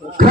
Gracias.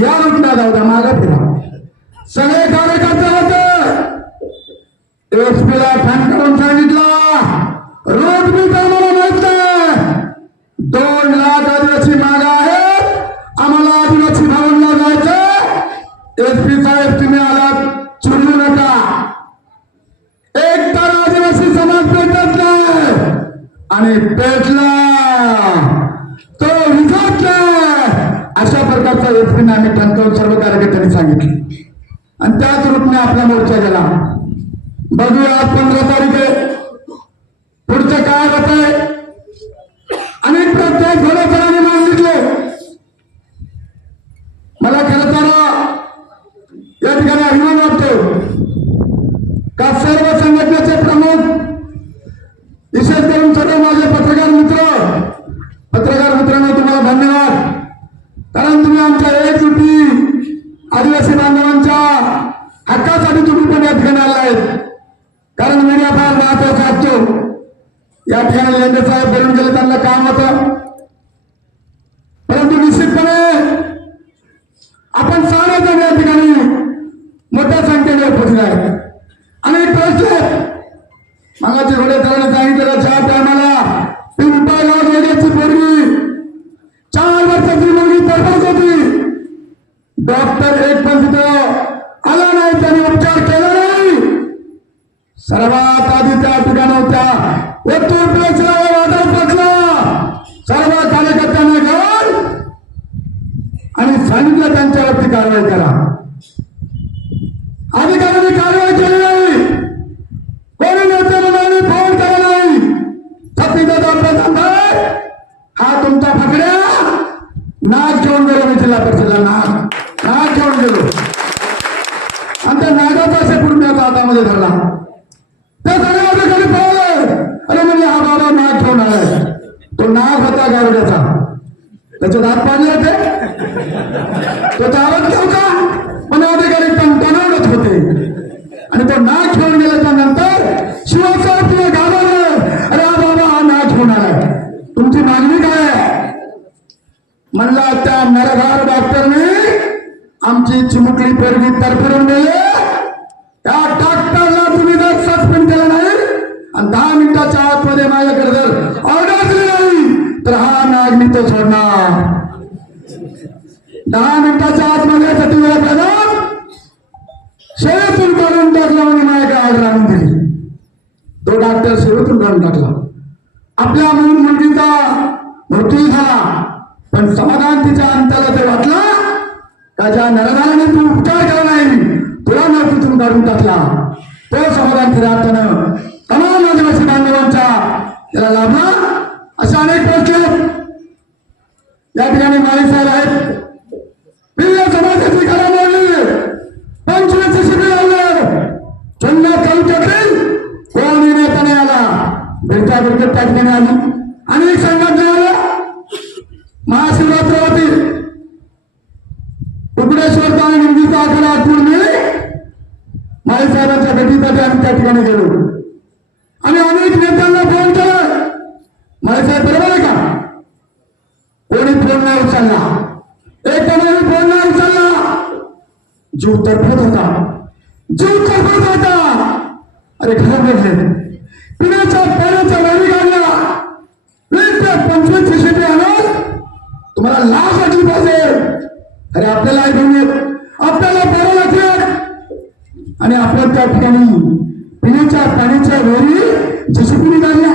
या रुग्णा जाऊ द्या मागे फिरा. सगळे कार्यकर्ते होते. एसपीला फॅन करून सांगितला रोड बी तर मला माहीत दोन लाख आदिवासी मागा आहेत. आम्हाला आदिवासी भवनला जायचं एसपीचा पी आणि त्याच रूपने आपला मोर्चा गेला. बघूया आज पंधरा तारीख. आहे पुढचं काय होत आहे अनेक प्रत्येक घोडेकरांनी मागितले मला खरं तर या ठिकाणी अभिमान वाटतो का सर्व संघटनेचे प्रमुख विशेष करून सर्व माझे पत्रकार मित्र पत्रकार मित्रांनो तुम्हाला धन्यवाद. कारण तुम्ही आमच्या एकजुटी आदिवासी बांधवांच्या हक्कासाठी तुम्ही पण या ठिकाणी आला आहेत कारण मीडिया फार महत्त्वाचा या ठिकाणी लेंडे साहेब बनून गेले त्यांना काम होतं. परंतु निश्चितपणे आपण सारेजण या ठिकाणी मोठ्या संख्येने उपस्थित आहेत. आणि प्रश्न आहेत मागाची घोडेकरांनी सांगितलं ज्या टायमाला पिंपळगाव गेल्याची पोरगी चार वर्षाची मुलगी तरफच होती. डॉक्टर एक पण तिथं आला नाही त्यांनी उपचार केला नाही. सर्वात आधी त्या ठिकाणी होत्या. ओतूर प्रेसला वादळ पटला. सर्व कार्यकर्त्यांना घेऊन आणि सांगितलं त्यांच्यावरती कारवाई करा अधिकाऱ्यांनी कारवाई केली नाही कोणी नेते मंडळी फोन केला नाही छत्तीसगड प्रधान हा तुमचा फकड्या नाक घेऊन गेलो मी जिल्हा परिषदेला नाक नाक घेऊन गेलो आणि त्या नागाचा शेपूट मी आता हातामध्ये धरला त्या सगळ्या अधिकारी पळाले अरे म्हणजे हा बाबा नाक घेऊन आलाय तो नाक होता गारुड्याचा त्याचे दात होते. तो चालत नव्हता पण अधिकारी टणटणावत होते. आणि तो नाच होऊन गेल्याच्यानंतर शिवासाहेब तिने घाबरले अरे बाबा हा नाच होणार आलाय तुमची मागणी काय आहे? म्हणला त्या नरघार डॉक्टरने आमची चिमुकली पोरगी तरफडून गेले त्या डॉक्टरला तुम्ही जर सस्पेंड केलं नाही आणि दहा मिनिटाच्या आतमध्ये माझ्याकडे जर तर हा मी तो सोडणार. दहा मिनिटाच्या आतमध्ये सतीवेळा प्रधान शेळीतून काढून टाकला म्हणून माझ्या ऑर्डर आणून दिली. तो डॉक्टर शेळीतून काढून टाकला. आपल्या म्हणून मुलगीचा मृत्यू झाला पण समाधान तिच्या अंताला ते वाटला का ज्या नरनाने तू उपचार केला नाही तुला मृत्यूतून काढून टाकला. तो समाधान तिला अर्थानं तमाम आदिवासी बांधवांचा त्याला लाभला. अशा अनेक गोष्टी ठिकाणी माळी आहेत. पिल्ला समाजाची घरा मोडली. पंचवीस शिबिर आलं चंदा तालुक्यातील कोणी नेता नाही आला. बिरका बिरकत टाकण्याने आली. अनेक संघटना आल्या महाशिवरात्री उगडेश्वर आणि निंदीचा आकडा पूर्ण माई साहेबांच्या भेटीसाठी आम्ही त्या ठिकाणी गेलो. आणि अनेक नेत्यांना फोन केला माई साहेब बरोबर आहे का कोणी फोन नाही उचलला एक कोणी फोन नाही उचलला जीव तडफत होता जीव तडफत होता अरे खरं पिण्याच्या पाण्याच्या वाणी काढल्या. वीस पंचवीस शिशेपी आणून तुम्हाला लाच वाटली पाहिजे. अरे आपल्याला आई बहिणी आपल्याला बरं लागले आणि आपण त्या ठिकाणी पिण्याच्या पाण्याच्या वेळी जेसीबीने काढल्या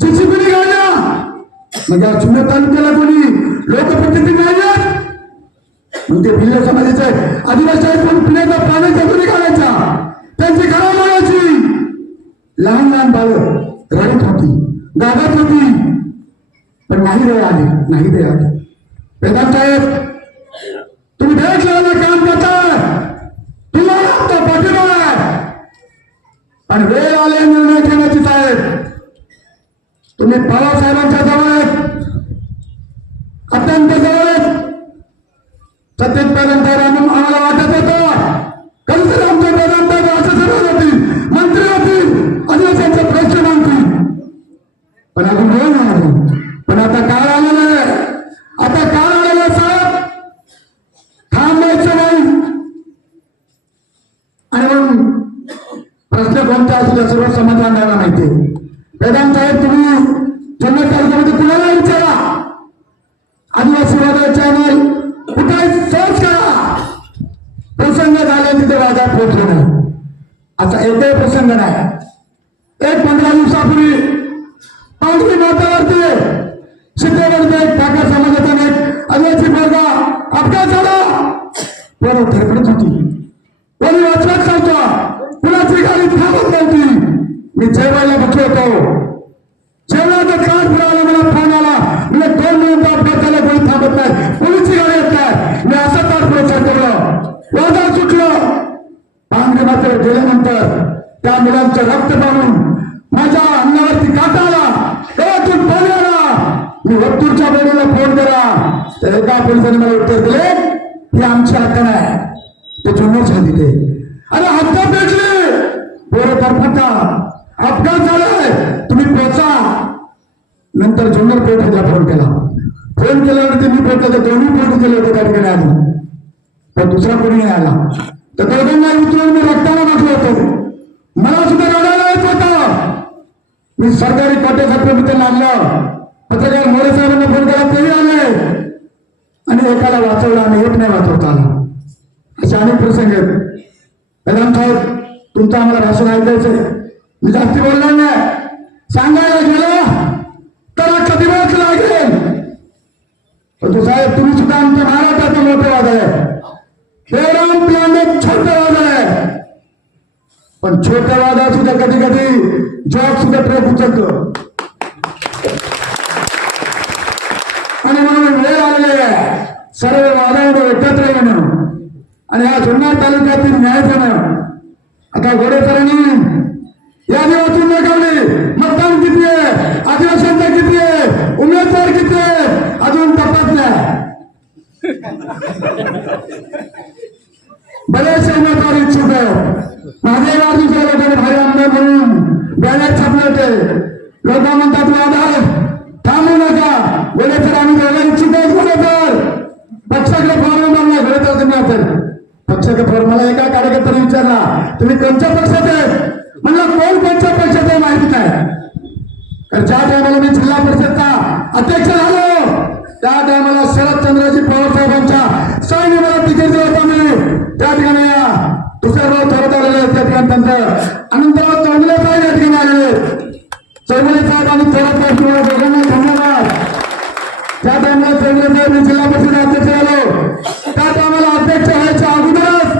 जेसीबीने काढल्या. म्हणजे मग या जुन्या तालुक्याला कोणी लोकप्रतिनिधी नाही आहेत? मग ते भिल्ल समाजाचे आदिवासी आहेत पण पिण्याच्या पाण्याच्या कोणी काढायच्या त्यांची घरा मारायची लहान लहान बाळ रडत होती. गागत होती. पण नाही रे आले. नाही रे आले. वेदांत साहेब तुम्ही भेट लावलं काम करता तुम्हाला तो पाठिंबा पण वेळ आले निर्णय घेण्याची साहेब. तुम्ही पवार साहेबांच्या जवळ आहेत अत्यंत जवळ आहेत केल्यानंतर आम्ही- आम्हाला वाटत होतं कधीतरी आमच्या प्रधान असं राज्यसभेत होतील मंत्री होतील आदिवासींचे प्रश्न मांडतील. पण अजून वेळ नाही पण आता काळ आलेलं आहे. आता काळ आलेला साहेब. थांबायचं नाही. आणि म्हणून प्रश्न कोणता असू सर्व समाधान द्यायला माहिती वेदांत साहेब तुम्ही जन्म तालुक्यामध्ये कुणाला विचारा आदिवासी वादा चॅनल कुठे सर्च करा प्रसंग झाले तिथे वादा पोहोचले नाही असा प्रसंग नाही. एक पंधरा दिवसापूर्वी पांढरी मातावरती सिद्धेवरती एक ठाकरे समाजाचा एक आदिवासी मुलगा अपघात झाला. पण धडपडत होती. कोणी वाचवत नव्हता कुणाची गाडी थांबत नव्हती? मी जयबाईला बसलो होतो जेवणाचं काळ फिरायला मला फोन आला म्हणजे दोन मिनिटं अपघात झाला कोणी थांबत नाही कोणीची गाडी येत नाही मी असं ताट पुढे सरकवलं वादळ सुटलं पांढरे मात्र गेल्यानंतर त्या मुलांचं रक्त पाहून माझ्या अन्नावरती काटा आला डोळ्यातून पाणी आला. मी वत्तूरच्या बहिणीला फोन केला तर एका पोलिसांनी मला उत्तर दिले ही आमची हक्क नाही ते जुन्नर झाली ते अरे हप्ता पेटले. पोरं तरफटा अपघात झालाय. तुम्ही पोचा. नंतर जुन्नर पेठेला फोन केला. फोन केल्यावरती मी पोहोचला तर दोन्ही पोट गेले होते त्या ठिकाणी आधी. पण दुसरा कोणी नाही आला. तर दोघांना उचलून मी रक्ताला बसलो होतो मला सुद्धा रडायला येत होतं मी सरकारी कोट्यासाठी मी त्यांना आणलं. पत्रकार मोरे साहेबांना फोन केला तेही आले. आणि एकाला वाचवलं आणि एक नाही वाचवता आला. असे अनेक प्रसंग आहेत. प्रधान साहेब तुमचं आम्हाला भाषण ऐकायचंय. मी जास्ती बोलणार नाही. सांगायला गेलं तर कधी वेळच लागेल. पण साहेब तुम्ही सुद्धा आमच्या महाराष्ट्राचं मोठे वाद आहे हेराम प्लॅनेट छोटं वाद पण छोट्या वादा सुद्धा कधी कधी जॉब सुद्धा ट्रेप उचलतो आणि म्हणून वेळ आलेली आहे. सर्व वादावर एकत्र येणं. आणि हा जुन्नर तालुक्यातील न्यायपण आता गोडेकरांनी पक्षाकडे मला एका कार्यकर्त्याने विचारला तुम्ही कोणत्या पक्षाचे आहे म्हणलं कोण कोणत्या पक्षाचे माहिती काय कारण ज्या टायमाला मी जिल्हा परिषदचा अध्यक्ष झालो त्या टायमाला शरदचंद्रजी पवार साहेबांच्या सैन्य मला तिकीट दिलं होतं मी त्या ठिकाणी या तुषारराव थोरात आलेले त्या ठिकाणी त्यांचं अनंतराव चौगुले साहेब या ठिकाणी आलेले आहेत. चौगुले साहेब आणि थोरात साहेब दोघांना धन्यवाद. त्या टायमाला चौगुले साहेब मी जिल्हा परिषद अध्यक्ष झालो त्या टायमाला अध्यक्ष व्हायच्या अगोदरच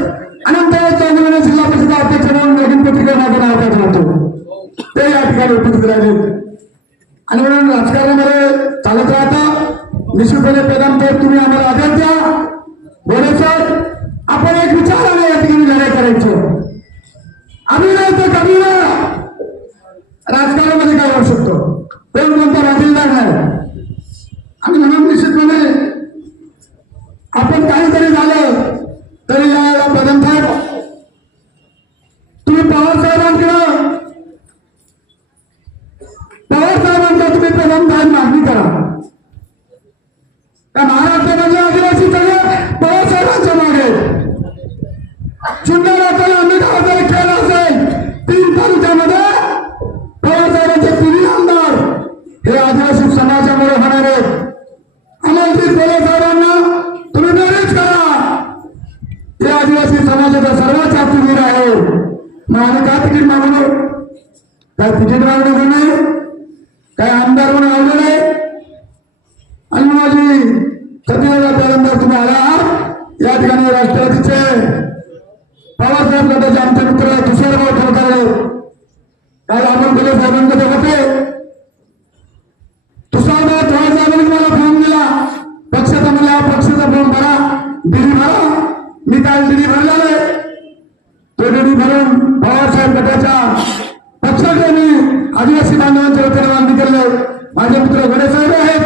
अनंतराव चौगुले जिल्हा परिषद अध्यक्ष म्हणून नवीन पत्रिका माझं नाव टाकलं होतं ते या उपस्थित राहिले. आणि म्हणून राजकारणामध्ये चालत राहता निश्चितपणे प्रधान साहेब तुम्ही आम्हाला मंत्री पवार साहेबांना तुम्ही मॅनेज करा. हे आदिवासी समाजाचा सर्वात चातुर्वीर आहे हो. मग आम्ही काय तिकीट मागवलो काय तिकीट मागणं नाही? काय आमदार म्हणून आवडलं नाही आणि माझी छत्तीसगड पहिल्यांदा तुम्ही आला या ठिकाणी राष्ट्रवादीचे बाबासाहेब गटाचे साहेब आहेत.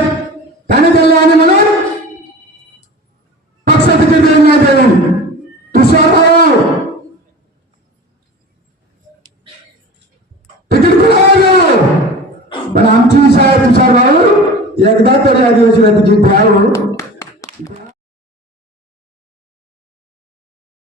त्याने केले आणि म्हणून पक्ष तिकीट देण्यात येईल तुषारभाऊ तिकीट कुठे पण आमची इच्छा आहे तुषारभाऊ एकदा तरी आदिवासीला तिकीट द्यावं.